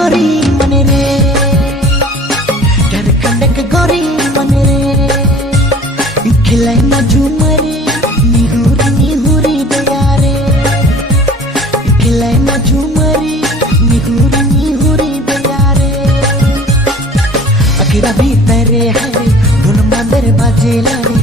गोरी मन रे झारखंड के गोरी मन रे खिलाई ना झूमरी निहुरी निहुरी दया रे खिलाई ना झूमरी निहुरी निहुरी दया रे अखिरा भीतर है धुन मंदिर बाजे रे